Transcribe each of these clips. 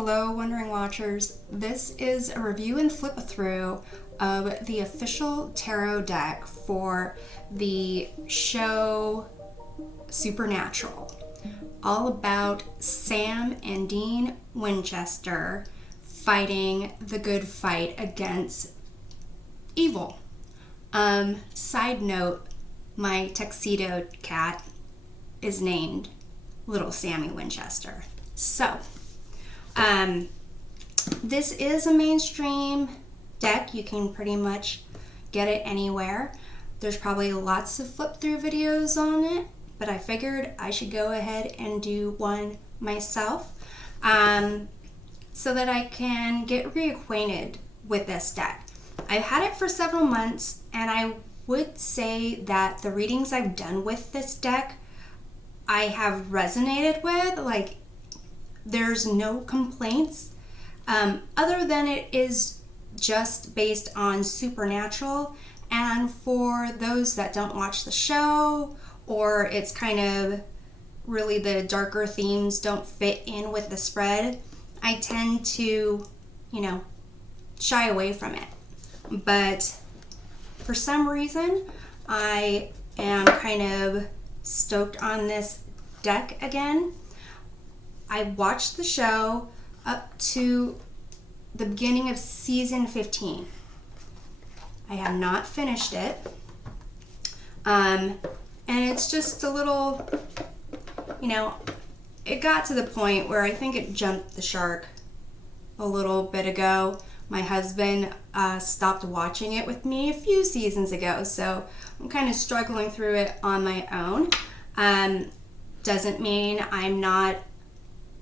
Hello, Wondering Watchers. This is a review and flip through of the official tarot deck for the show Supernatural. All about Sam and Dean Winchester fighting the good fight against evil. Side note, my tuxedo cat is named Little Sammy Winchester. So, this is a mainstream deck. You can pretty much get it anywhere. There's probably lots of flip through videos on it, but I figured I should go ahead and do one myself so that I can get reacquainted with this deck. I've had it for several months, and I would say that the readings I've done with this deck I have resonated with. Like, there's no complaints other than it is just based on Supernatural, and for those that don't watch the show, or it's kind of really the darker themes don't fit in with the spread, I tend to, shy away from it. But for some reason, I am kind of stoked on this deck again. I watched the show up to the beginning of season 15. I have not finished it. And it's just a little, it got to the point where I think it jumped the shark a little bit ago. My husband stopped watching it with me a few seasons ago, so I'm kind of struggling through it on my own. Doesn't mean I'm not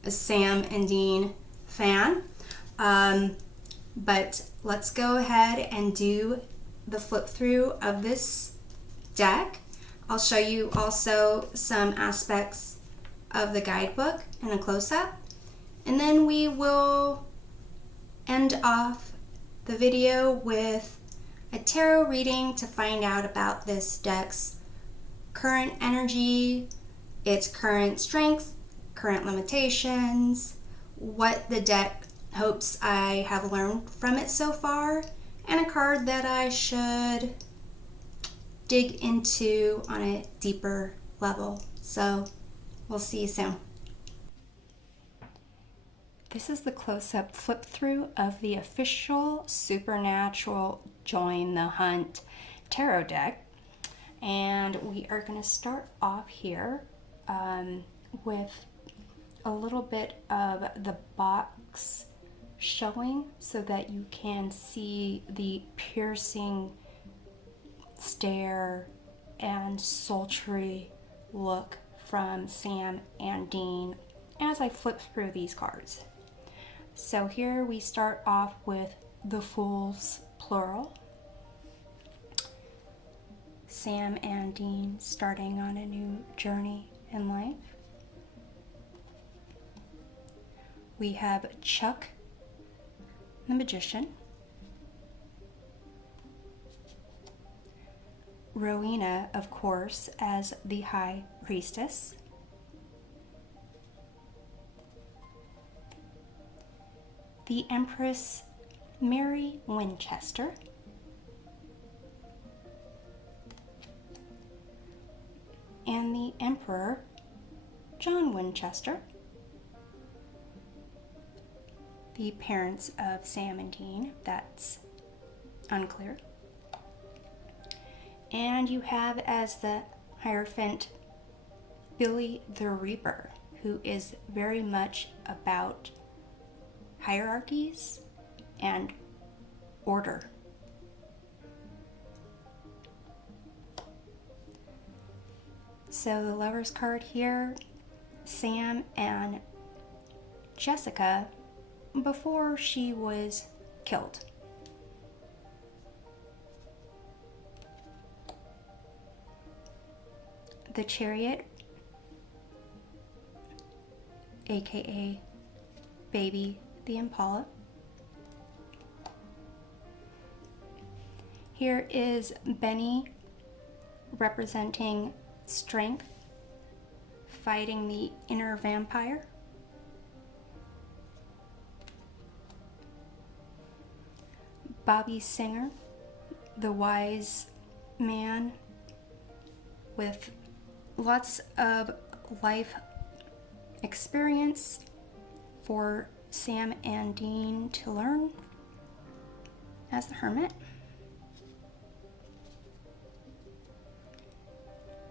a Sam and Dean fan, but let's go ahead and do the flip through of this deck. I'll show you also some aspects of the guidebook in a close-up, and then we will end off the video with a tarot reading to find out about this deck's current energy, its current strengths, current limitations, what the deck hopes I have learned from it so far, and a card that I should dig into on a deeper level. So we'll see you soon. This is the close-up flip through of the official Supernatural Join the Hunt tarot deck, and we are going to start off here with a little bit of the box showing so that you can see the piercing stare and sultry look from Sam and Dean as I flip through these cards. So here we start off with the Fools, plural. Sam and Dean starting on a new journey in life. We have Chuck, the Magician. Rowena, of course, as the High Priestess. The Empress, Mary Winchester. And the Emperor, John Winchester. The parents of Sam and Dean, that's unclear. And you have as the Hierophant Billy the Reaper, who is very much about hierarchies and order. So the Lover's card here, Sam and Jessica before she was killed. The Chariot, aka Baby the Impala. Here is Benny representing strength, fighting the inner vampire. Bobby Singer, the wise man with lots of life experience for Sam and Dean to learn as the Hermit.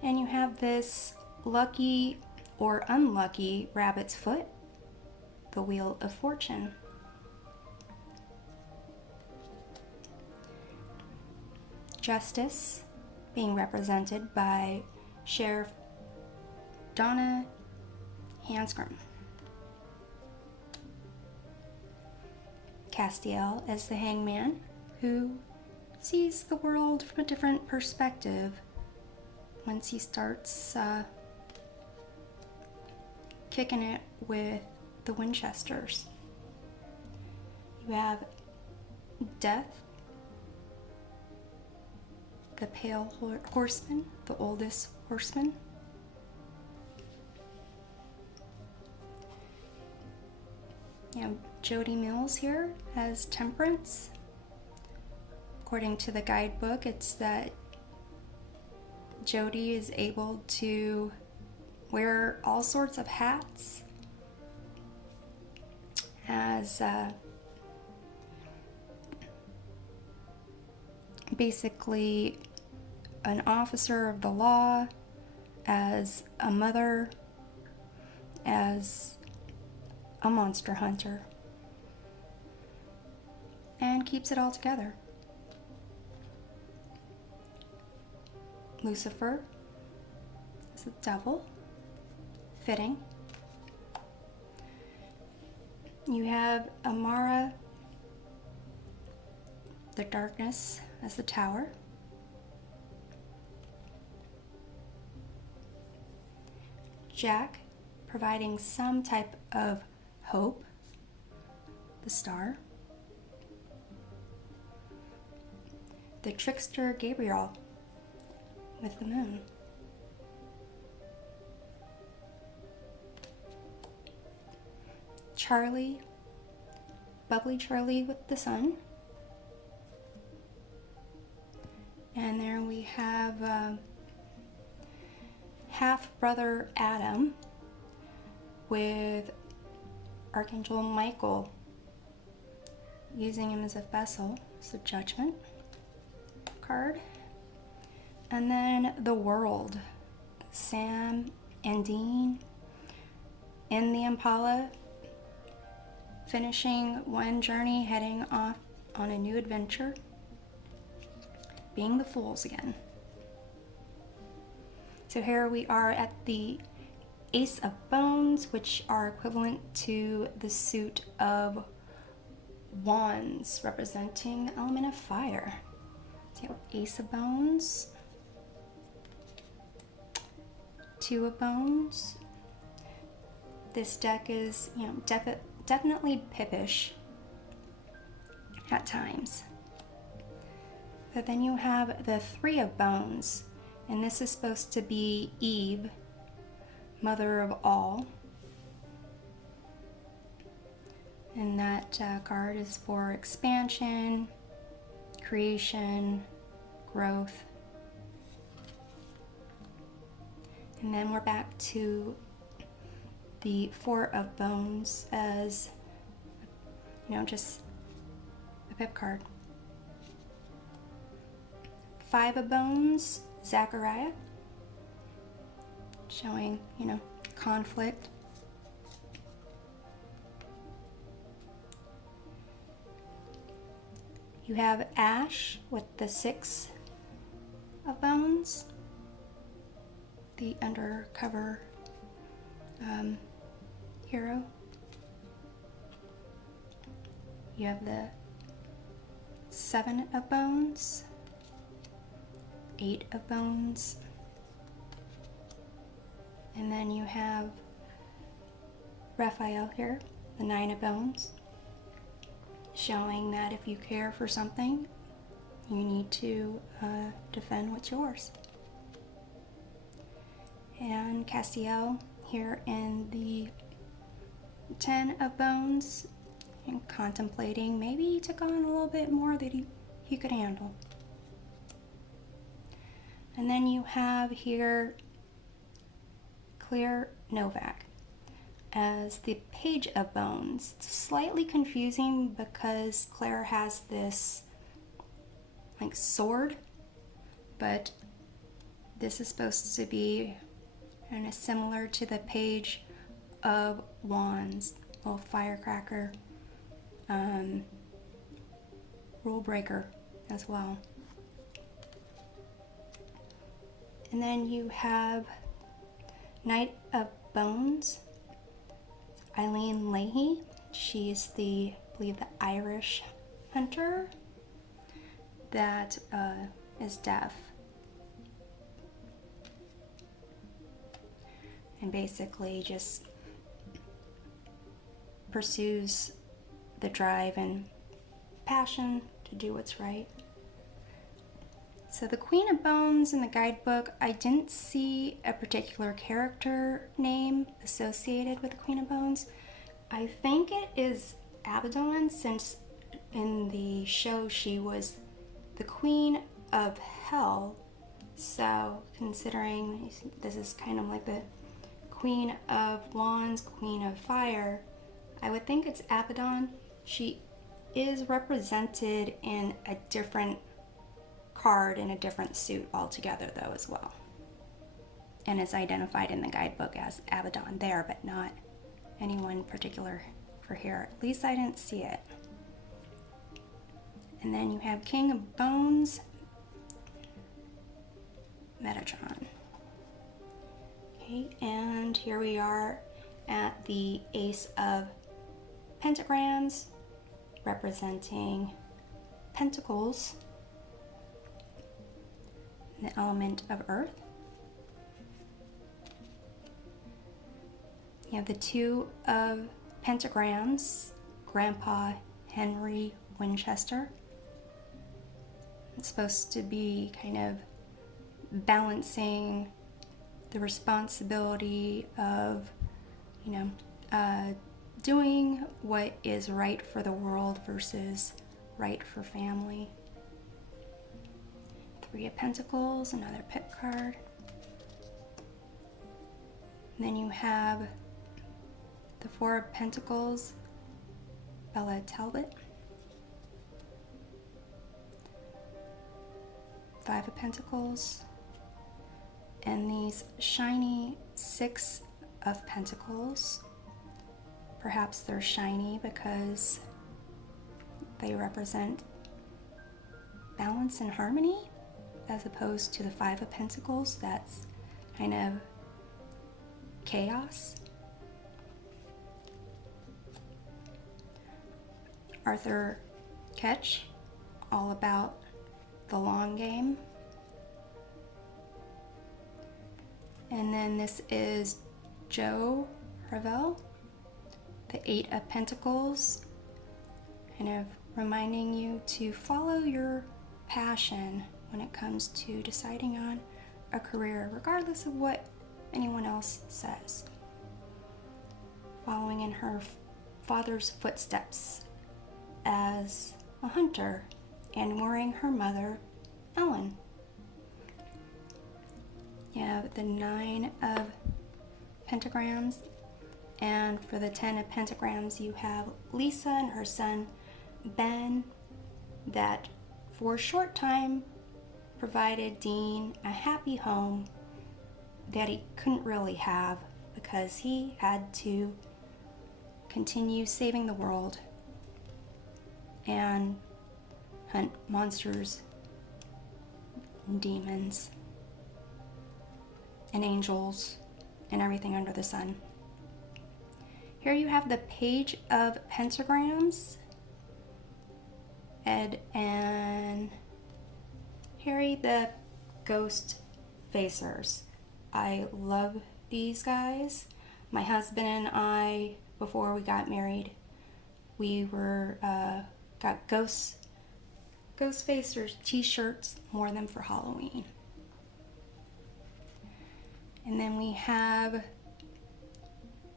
And you have this lucky or unlucky rabbit's foot, the Wheel of Fortune. Justice being represented by Sheriff Donna Hanscom. Castiel as the Hangman, who sees the world from a different perspective once he starts kicking it with the Winchesters. You have Death, the Pale Horseman, the oldest horseman. You have Jody Mills here as Temperance. According to the guidebook, it's that Jody is able to wear all sorts of hats as basically an officer of the law, as a mother, as a monster hunter, and keeps it all together. Lucifer is the devil, fitting. You have Amara, the darkness, as the Tower. Jack, providing some type of hope, the Star. The Trickster Gabriel, with the Moon. Charlie, bubbly Charlie with the Sun. And there we have half-brother Adam with Archangel Michael, using him as a vessel. It's a Judgment card. And then the World, Sam and Dean in the Impala, finishing one journey, heading off on a new adventure, being the Fools again. So here we are at the Ace of Bones, which are equivalent to the suit of Wands, representing the element of fire. So Ace of Bones, Two of Bones. This deck is, definitely pippish at times. But then you have the Three of Bones, and this is supposed to be Eve, mother of all. And that card is for expansion, creation, growth. And then we're back to the Four of Bones as, just a pip card. Five of Bones, Zachariah, showing, conflict. You have Ash with the Six of Bones, the undercover hero. You have the Seven of Bones, Eight of Bones, and then you have Raphael here, the Nine of Bones, showing that if you care for something, you need to defend what's yours. And Castiel here in the Ten of Bones, and contemplating. Maybe he took on a little bit more that he could handle. And then you have here Claire Novak as the Page of Bones. It's slightly confusing because Claire has this like sword, but this is supposed to be kind of similar to the Page of Wands, little firecracker, rule breaker as well. And then you have Knight of Bones, Eileen Leahy. She's I believe the Irish hunter that is deaf. And basically just pursues the drive and passion to do what's right. So the Queen of Bones in the guidebook, I didn't see a particular character name associated with the Queen of Bones. I think it is Abaddon, since in the show she was the Queen of Hell. So considering this is kind of like the Queen of Wands, Queen of Fire, I would think it's Abaddon. She is represented in a different card in a different suit altogether though as well, and is identified in the guidebook as Abaddon there, but not anyone particular for here. At least I didn't see it. And then you have King of Bones, Metatron. Okay, and here we are at the Ace of Pentagrams, representing Pentacles, the element of earth. You have the Two of Pentagrams, Grandpa Henry Winchester. It's supposed to be kind of balancing the responsibility of, doing what is right for the world versus right for family. Three of Pentacles, another pit card. And then you have the Four of Pentacles, Bella Talbot. Five of Pentacles. And these shiny Six of Pentacles. Perhaps they're shiny because they represent balance and harmony, as opposed to the Five of Pentacles, that's kind of chaos. Arthur Ketch, all about the long game. And then this is Joe Ravel, the Eight of Pentacles, kind of reminding you to follow your passion when it comes to deciding on a career, regardless of what anyone else says. Following in her father's footsteps as a hunter and mourning her mother, Ellen. You have the Nine of Pentagrams, and for the 10 of Pentagrams you have Lisa and her son Ben, that for a short time provided Dean a happy home that he couldn't really have because he had to continue saving the world and hunt monsters and demons and angels and everything under the sun. Here you have the Page of Pentagrams, Ed and Harry, the Ghost Facers. I love these guys. My husband and I, before we got married, we were got Ghost Facers t-shirts, wore them for Halloween. And then we have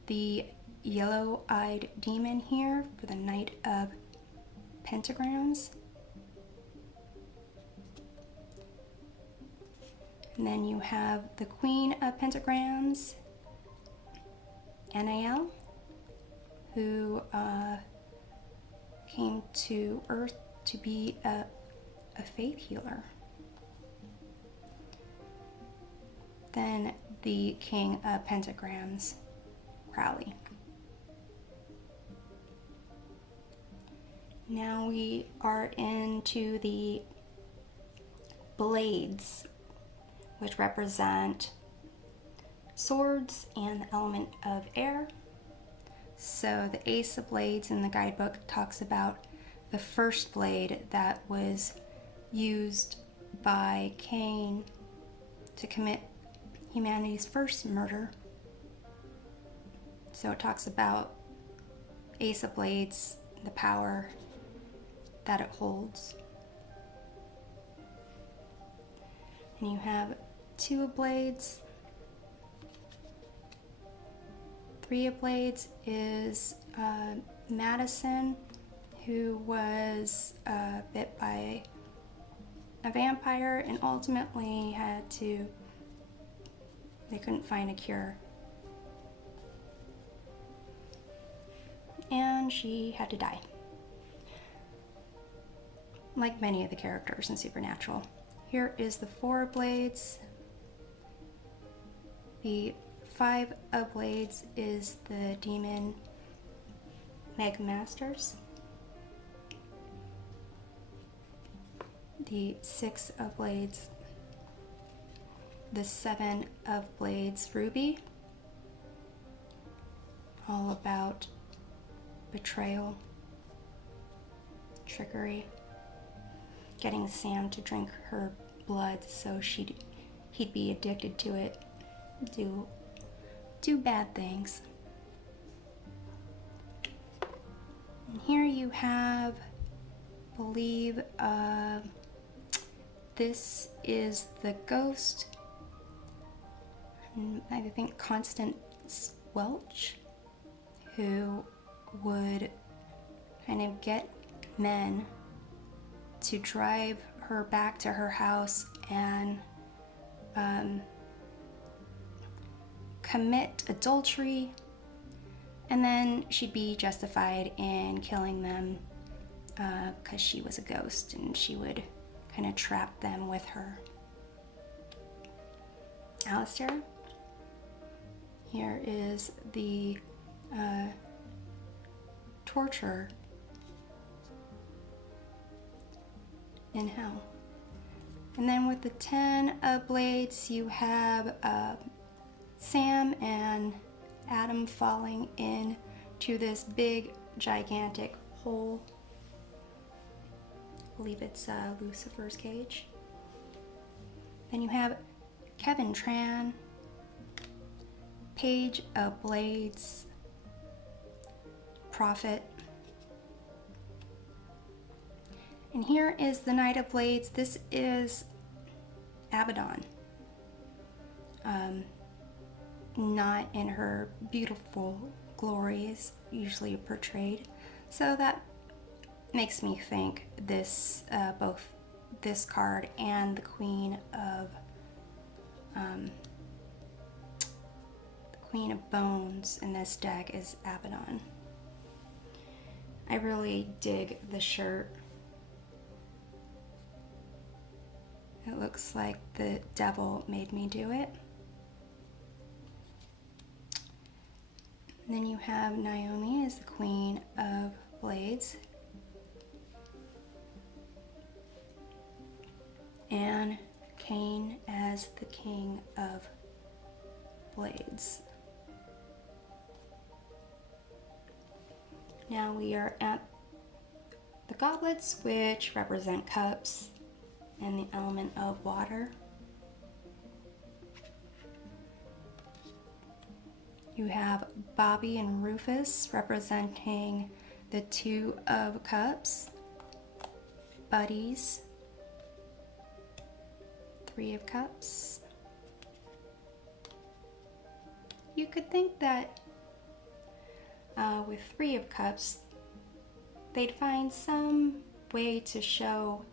the yellow-eyed demon here for the Knight of Pentagrams. And then you have the Queen of Pentagrams, Nael, who came to Earth to be a faith healer. Then the King of Pentagrams, Crowley. Now we are into the blades, which represent swords and the element of air. So the Ace of Blades in the guidebook talks about the first blade that was used by Cain to commit humanity's first murder. So it talks about Ace of Blades, the power that it holds. And you have Two of Blades. Three of Blades is Madison, who was bit by a vampire and ultimately they couldn't find a cure. And she had to die. Like many of the characters in Supernatural. Here is the Four of Blades. The Five of Blades is the demon Meg Masters. The Six of Blades, the Seven of Blades, Ruby. All about betrayal, trickery, getting Sam to drink her blood so he'd be addicted to it, do bad things. And here you have, believe, this is the ghost, I think Constance Welch, who would kind of get men to drive her back to her house and commit adultery, and then she'd be justified in killing them because she was a ghost, and she would kind of trap them with her. Alistair. Here is the torture in hell. And then with the Ten of Blades, you have Sam and Adam falling into this big, gigantic hole. I believe it's Lucifer's cage. Then you have Kevin Tran, Page of Blades, Prophet. And here is the Knight of Blades. This is Abaddon. Not in her beautiful glories usually portrayed. So that makes me think this, both this card and the Queen of Bones in this deck is Abaddon. I really dig the shirt. It looks like the devil made me do it. And then you have Naomi as the Queen of Blades. And Cain as the King of Blades. Now we are at the Goblets, which represent cups and the element of water. You have Bobby and Rufus representing the Two of Cups, buddies, Three of Cups. You could think that with Three of Cups, they'd find some way to show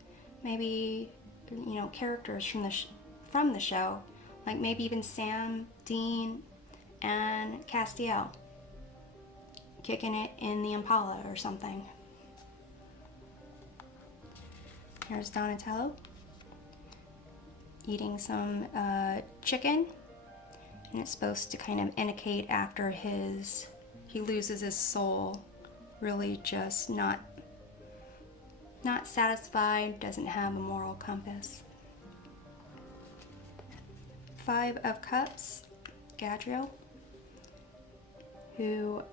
maybe, you know, characters from the show, like maybe even Sam, Dean, and Castiel kicking it in the Impala or something. Here's Donatello eating some chicken, and it's supposed to kind of indicate after he loses his soul, really just not satisfied, doesn't have a moral compass. Five of Cups, Gadriel, who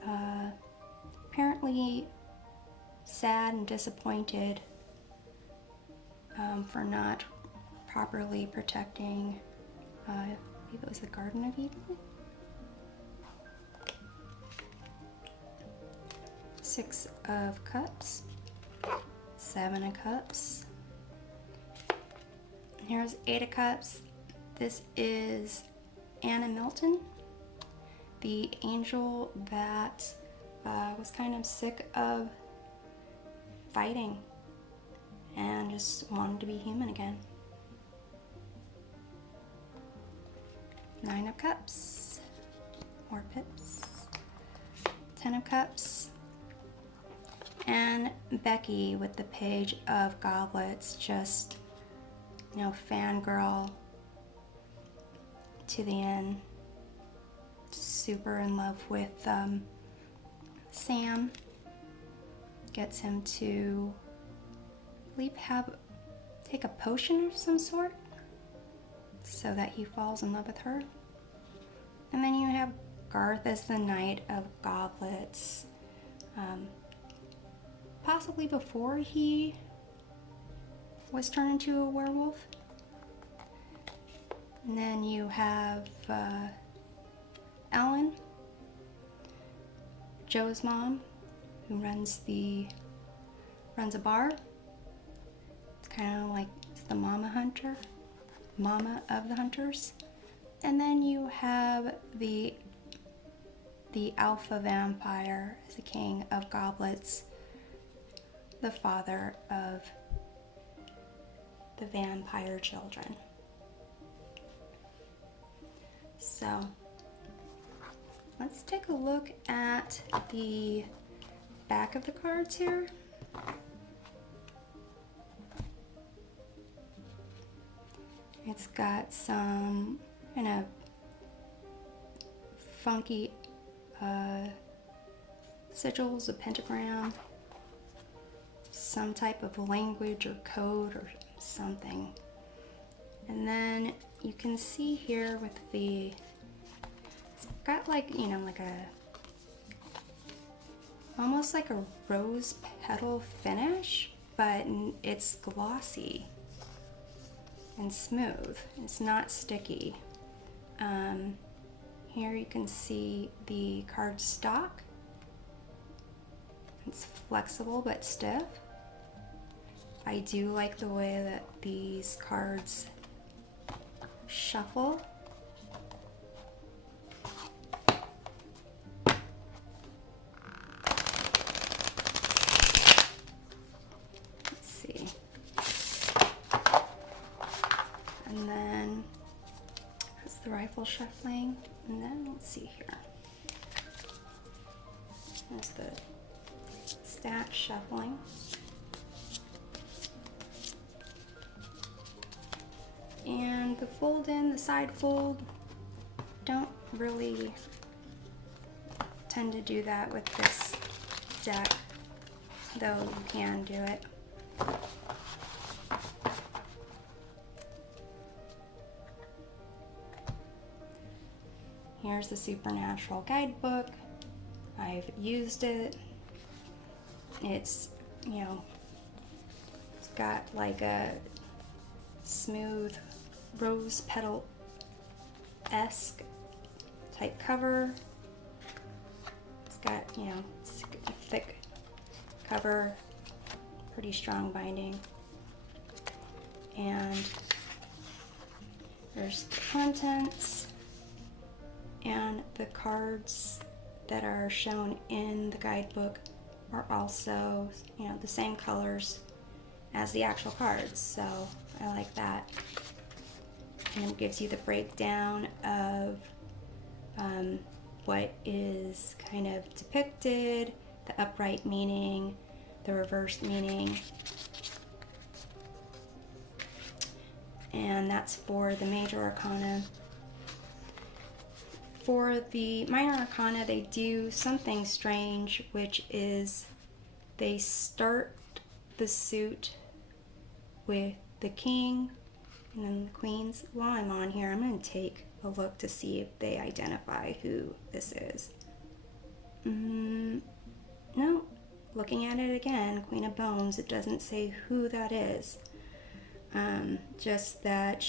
apparently sad and disappointed for not properly protecting, I believe it was the Garden of Eden. Six of Cups, Seven of Cups. Here's Eight of Cups. This is Anna Milton, the angel that was kind of sick of fighting and just wanted to be human again. Nine of Cups, more pips. 10 of Cups. And Becky with the Page of Goblets, just, you know, fangirl to the end. Super in love with Sam. Gets him to, I believe, take a potion of some sort so that he falls in love with her. And then you have Garth as the Knight of Goblets. Possibly before he was turned into a werewolf. And then you have Ellen, Joe's mom, who runs a bar. It's kind of like the mama of the hunters. And then you have the alpha vampire as the king of goblets, the father of the vampire children. So let's take a look at the back of the cards here. It's got some kind of funky sigils, a pentagram, some type of language or code or something. And then you can see here with it's got like, you know, like almost like a rose petal finish, but it's glossy and smooth. It's not sticky. Here you can see the card stock. It's flexible but stiff. I do like the way that these cards shuffle. Let's see. And then that's the rifle shuffling. And then let's see here. There's the stack shuffling. And the fold in, the side fold, don't really tend to do that with this deck, though you can do it. Here's the Supernatural Guidebook. I've used it. It's, you know, it's got like a smooth rose petal-esque type cover. It's got, you know, it's a thick cover, pretty strong binding. And there's the contents and the cards that are shown in the guidebook are also, you know, the same colors as the actual cards, so I like that. And it gives you the breakdown of what is kind of depicted, the upright meaning, the reversed meaning, and that's for the major arcana. For the minor arcana, they do something strange, which is they start the suit with the king and then the queens. While I'm on here, I'm going to take a look to see if they identify who this is. No, looking at it again, Queen of Bones, it doesn't say who that is. Just that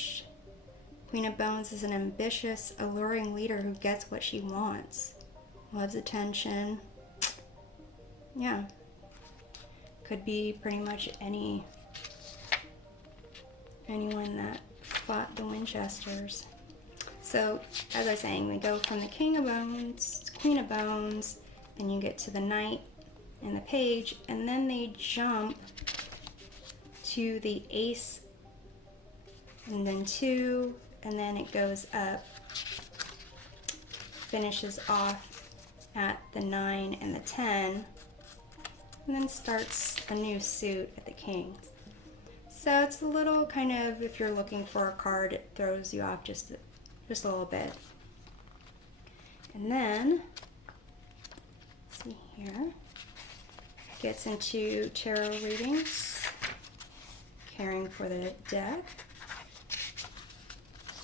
Queen of Bones is an ambitious, alluring leader who gets what she wants. Loves attention. Yeah. Could be pretty much anyone that fought the Winchesters. So, as I was saying, we go from the King of Bones, Queen of Bones, then you get to the Knight and the Page, and then they jump to the Ace, and then 2, and then it goes up, finishes off at the 9 and the 10, and then starts a new suit at the Kings. So it's a little kind of, if you're looking for a card, it throws you off just a little bit. And then, see here, gets into tarot readings, caring for the deck,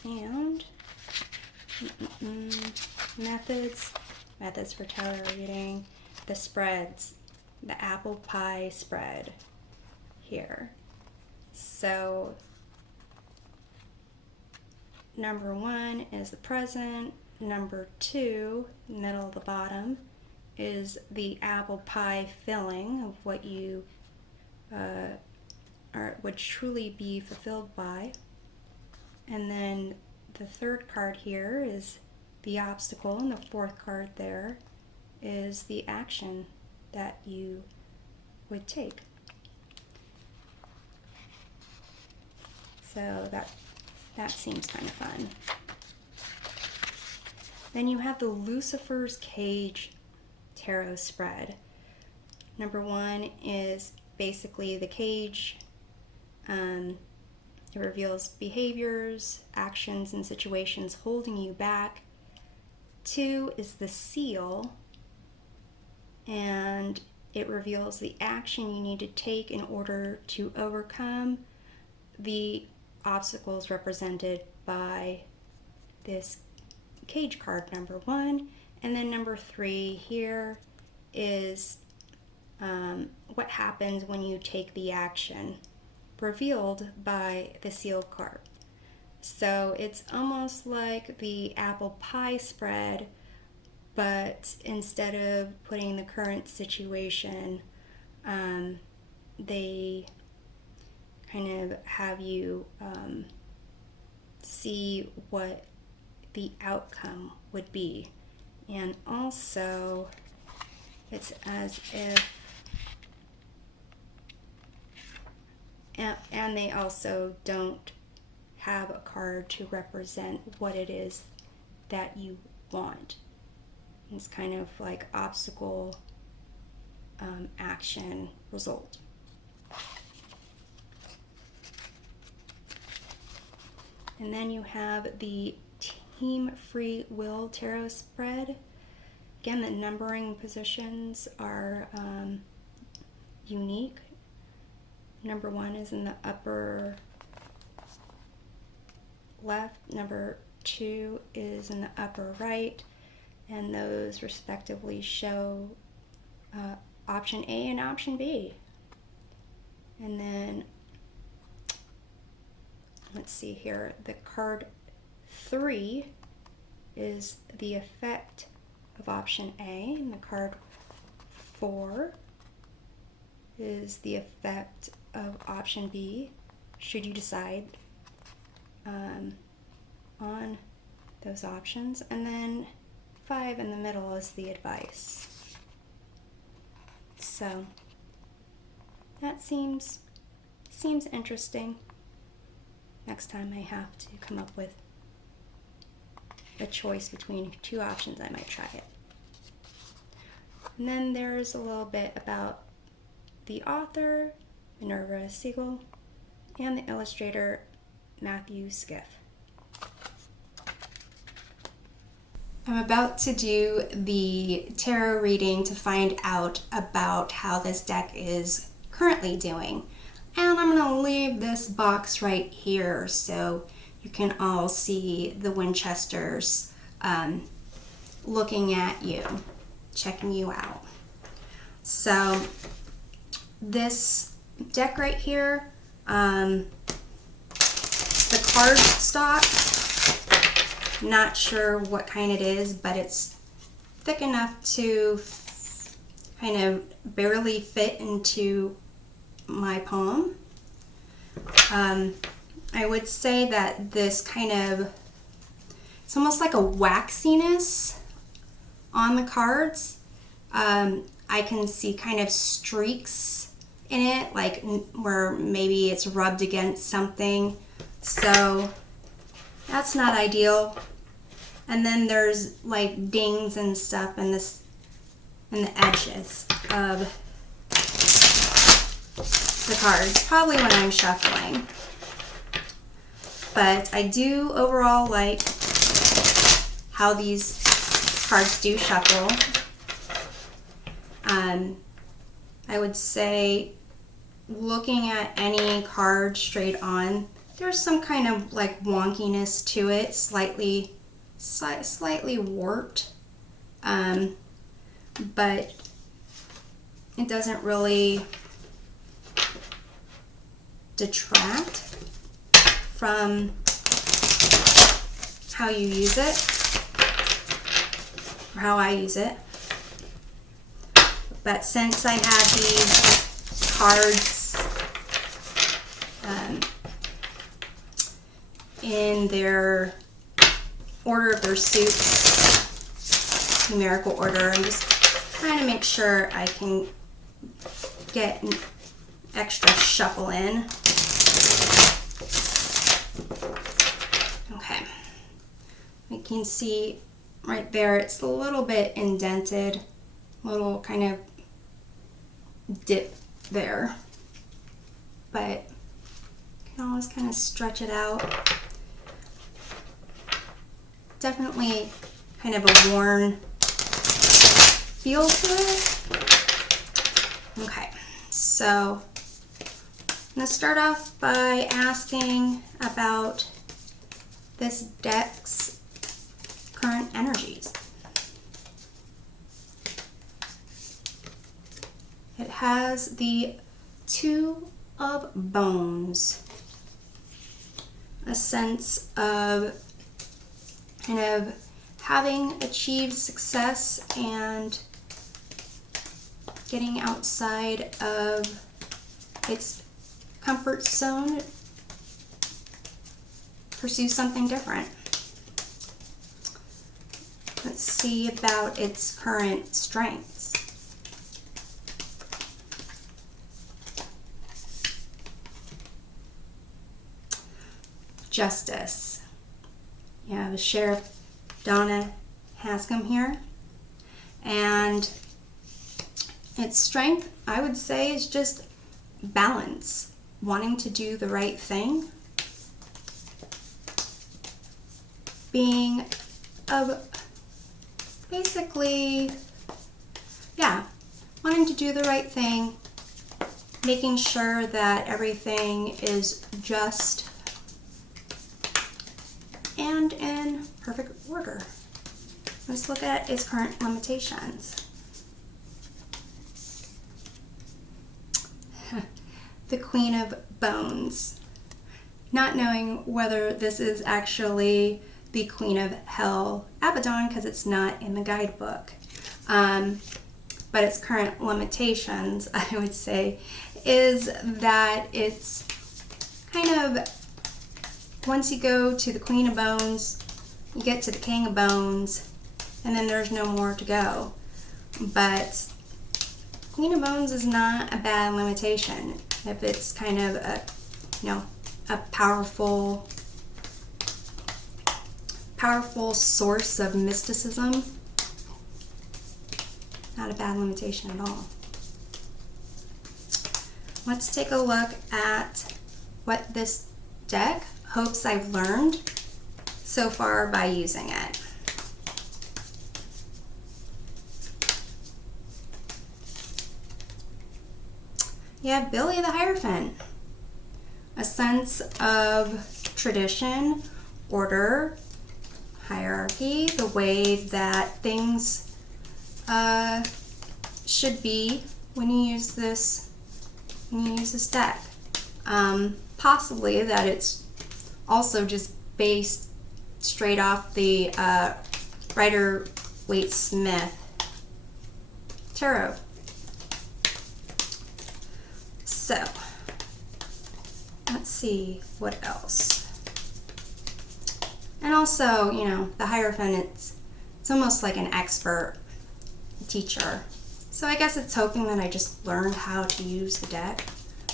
and methods for tarot reading, the spreads, the apple pie spread here. So number 1 is the present, number 2, middle of the bottom, is the apple pie filling of what you would truly be fulfilled by. And then the third card here is the obstacle, and the fourth card there is the action that you would take. So that seems kind of fun. Then you have the Lucifer's Cage tarot spread. Number 1 is basically the cage. It reveals behaviors, actions, and situations holding you back. 2 is the seal, and it reveals the action you need to take in order to overcome the obstacles represented by this cage card, number 1. And then number 3 here is what happens when you take the action, revealed by the seal card. So it's almost like the apple pie spread, but instead of putting the current situation, they kind of have you see what the outcome would be. And also, it's as if, and they also don't have a card to represent what it is that you want. It's kind of like obstacle, action, result. And then you have the Team Free Will Tarot spread. Again, the numbering positions are unique. Number 1 is in the upper left, number 2 is in the upper right, and those respectively show option A and option B. And then, let's see here, the card 3 is the effect of option A, and the card 4 is the effect of option B, should you decide on those options. And then 5 in the middle is the advice. So that seems interesting. Next time I have to come up with a choice between 2 options, I might try it. And then there's a little bit about the author, Minerva Siegel, and the illustrator, Matthew Skiff. I'm about to do the tarot reading to find out about how this deck is currently doing. And I'm going to leave this box right here so you can all see the Winchesters looking at you, checking you out. So this deck right here, the card stock, not sure what kind it is, but it's thick enough to kind of barely fit into my palm. I would say that this kind of, it's almost like a waxiness on the cards. I can see kind of streaks in it, like where maybe it's rubbed against something. So that's not ideal. And then there's like dings and stuff in this, in the edges of the cards, probably when I'm shuffling. But I do overall like how these cards do shuffle. I would say looking at any card straight on, there's some kind of like wonkiness to it, slightly warped, but it doesn't really detract from how you use it, or how I use it. But since I had these cards in their order of their suits, numerical order, I'm just trying to make sure I can get an extra shuffle in. Okay, you can see right there, it's a little bit indented, little kind of dip there, but you can always kind of stretch it out. Definitely kind of a worn feel to it. Okay, so I'm going to start off by asking about this deck's current energies. It has the Two of Bones, a sense of kind of having achieved success and getting outside of its comfort zone, pursue something different. Let's see about its current strengths. Justice. You have the Sheriff Donna Hascom here, and its strength, I would say, is just balance, wanting to do the right thing, being basically, yeah, wanting to do the right thing, making sure that everything is just and in perfect order. Let's look at its current limitations. The Queen of Bones. Not knowing whether this is actually the Queen of Hell Abaddon, because it's not in the guidebook. But its current limitations, I would say, is that it's kind of, once you go to the Queen of Bones, you get to the King of Bones, and then there's no more to go. But Queen of Bones is not a bad limitation if it's kind of a, you know, a powerful source of mysticism. Not a bad limitation at all. Let's take a look at what this deck hopes I've learned so far by using it. You have Billy the Hierophant. A sense of tradition, order, hierarchy, the way that things should be when you use this deck. Possibly that it's also just based straight off the Rider-Waite-Smith tarot. So let's see what else. And also, you know, the Hierophant, it's almost like an expert teacher. So I guess it's hoping that I just learned how to use the deck,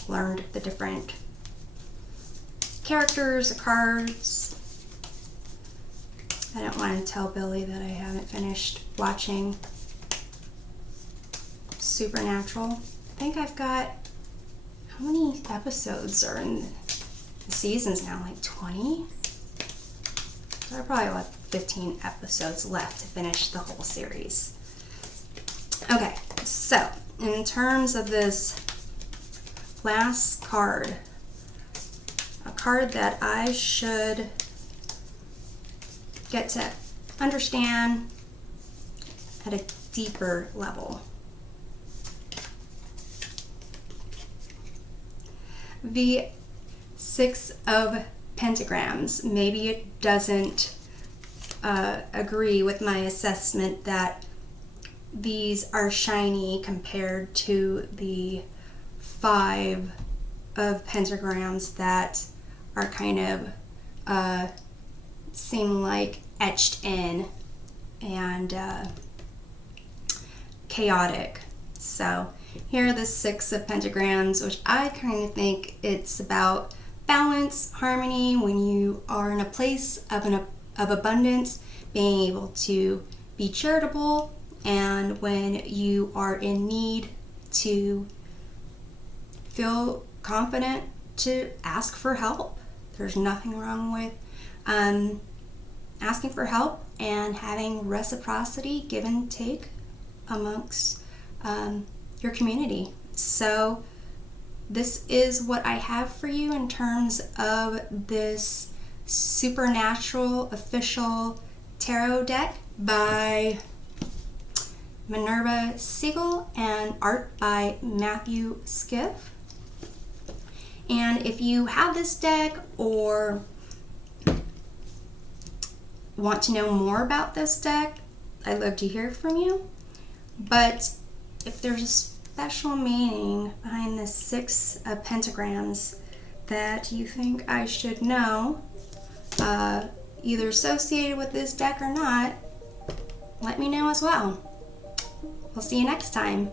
learned the different characters, the cards. I don't want to tell Billy that I haven't finished watching Supernatural. I think I've got, how many episodes are in the seasons now? Like 20? So I probably have 15 episodes left to finish the whole series. Okay, so in terms of this last card, a card that I should get to understand at a deeper level. The Six of Pentagrams. Maybe it doesn't agree with my assessment that these are shiny compared to the Five of Pentagrams that are kind of seem like etched in and chaotic. So here are the Six of Pentagrams, which I kind of think it's about balance, harmony, when you are in a place of abundance, being able to be charitable, and when you are in need, to feel confident to ask for help. There's nothing wrong with asking for help and having reciprocity, give and take amongst your community. So this is what I have for you in terms of this Supernatural official tarot deck by Minerva Siegel and art by Matthew Skiff. And if you have this deck or want to know more about this deck, I'd love to hear from you. But if there's a special meaning behind the Six of Pentagrams that you think I should know, either associated with this deck or not, let me know as well. We'll see you next time.